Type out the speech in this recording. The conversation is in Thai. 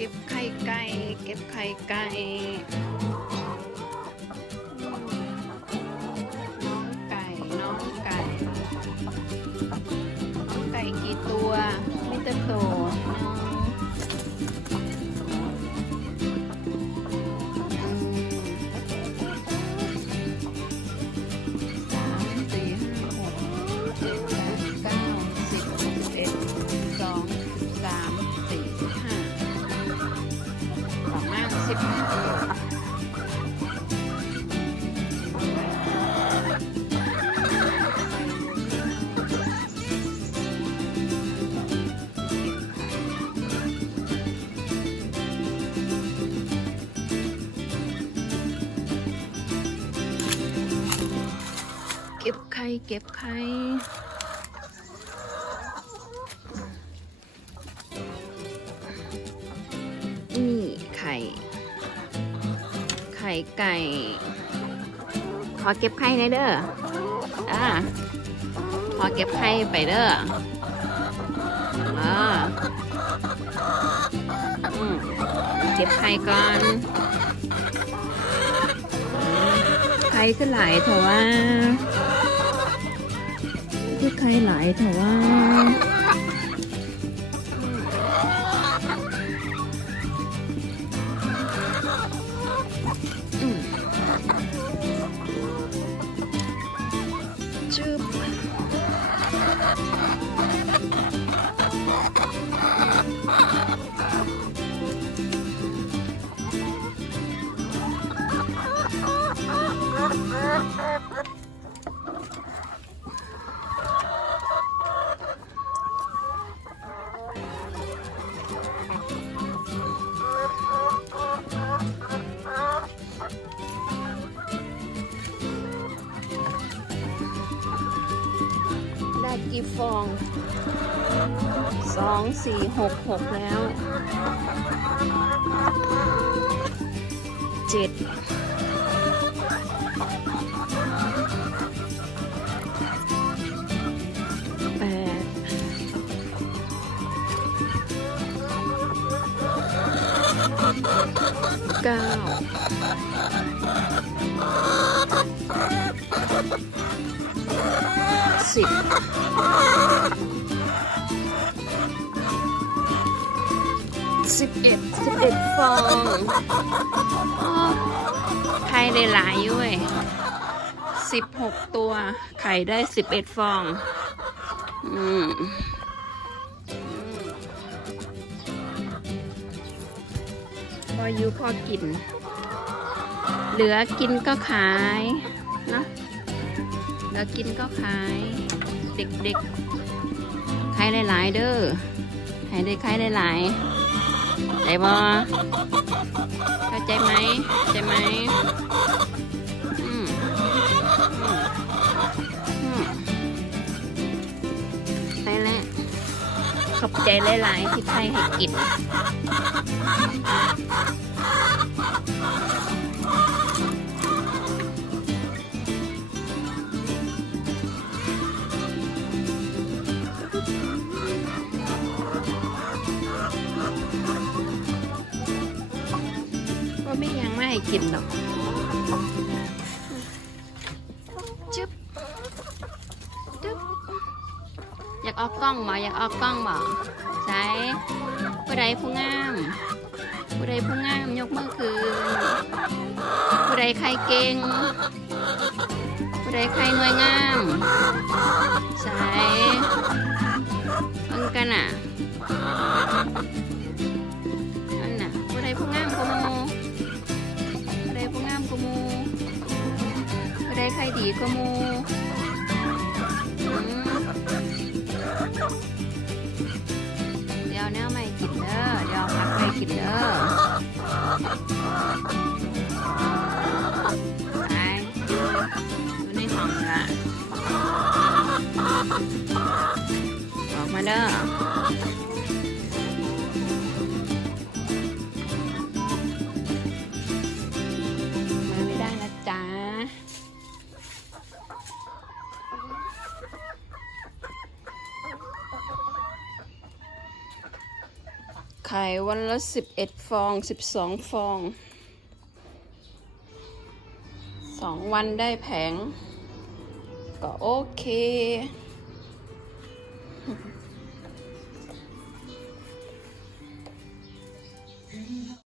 เก็บไข่ไก่ เก็บไข่ไก่ ก็บไข่เก็บไข่นี่ไข่ ไข่ไก่ ขอเก็บไข่หน่อยเด้ออ่าขอเก็บไข่ไปเด้ออ่าอืมเก็บไข่ก่อนไข่ขึ้นหลายเถอะว่า ใครหลายแต่ว่าอืมจึบ ได้กี่ฟองสองสี่หกหกแล้วเจ็ดแปดเก้า สิบสิบเอ็ดสิบเอ็ดฟองอ้อไข่ได้หลายอยู่เว้ยสิบหกตัว ไข่ได้สิบเอ็ดฟองอืมอืมพออยู่พอกิน เหลือกินก็ขาย เนาะเห ลือกินก็ขาย เด็กๆขายหลายๆเด้อให้ได้ขายหลายๆใจบ่เข้าใจไหมเข้าใจไหมอืมอืมอืมไปแล้วขอบใจหลายๆที่ใครให้กิน ก็ไม่ยังไม่ให้กินหรอกจึ๊บจึ๊บอยากออกกล้องบ่อยากออกกล้องบ่ใช้ผู้ใดผู้งามผู้ใดผู้งามยกมือคืนผู้ใดใครเก่งผู้ใดใครหน่วยงามใช้เอิงกันอะ กูมูอืมเดี๋ยวแนวไม่กินเด้อเดี๋ยวพักไม่กินเด้อไปอยู่อยู่ในห้องละออกมาเด้อ ขายวันละสิบเอ็ดฟองสิบสองฟองสองวันได้แผง ก็โอเค